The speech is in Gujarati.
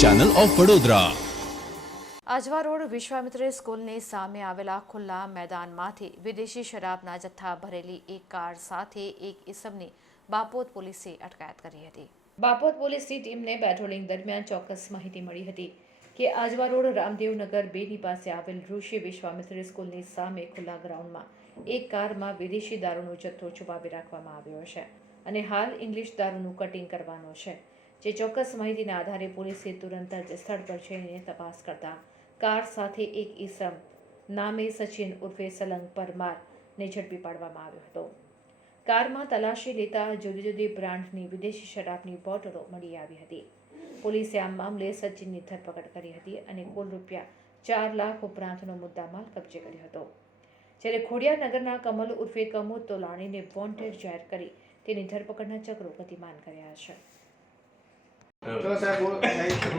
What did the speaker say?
Channel of Vadodara Ajwa road Vishwamitri સ્કૂલની સામે આવેલા ખુલ્લા મેદાનમાંથી વિદેશી શરાબના જથ્થા ભરેલી એક કાર સાથે એક ઇસમની બાપોત પોલીસે અટકાયત કરી હતી. બાપોત પોલીસની ટીમને પેટ્રોલિંગ દરમિયાન ચોક્કસ માહિતી મળી હતી કે આજવા રોડ રામદેવનગર બેની પાસે આવેલ ઋષિ વિશ્વામિત્રી સ્કૂલની સામે ખુલ્લા ગ્રાઉન્ડમાં એક કારમાં વિદેશી દારૂનો જથ્થો છુપાવી રાખવામાં આવ્યો છે અને હાલ ઇંગ્લિશ દારૂનું કટિંગ કરવાનો છે. જે ચોક્કસ માહિતીના આધારે પોલીસે તુરંત જ સ્થળ પર જઈને તપાસ કરતા કાર સાથે એક ઈસમ નામે સચિન ઉર્ફે સલંગ પરમારને ઝડપી પાડવામાં આવ્યો હતો. કારમાં તલાશી લેતા જુદી જુદી બ્રાન્ડની વિદેશી શરાબની બોટલો મળી આવી હતી. પોલીસે આ મામલે સચિનની ધરપકડ કરી હતી અને કુલ રૂપિયા ચાર લાખ ઉપરાંતનો મુદ્દામાલ કબજે કર્યો હતો. જ્યારે ખોડિયાનગરના કમલ ઉર્ફે કમોદ તોલાણીને વોન્ટેડ જાહેર કરી તેની ધરપકડના ચક્રો ગતિમાન કર્યા છે. 这个三十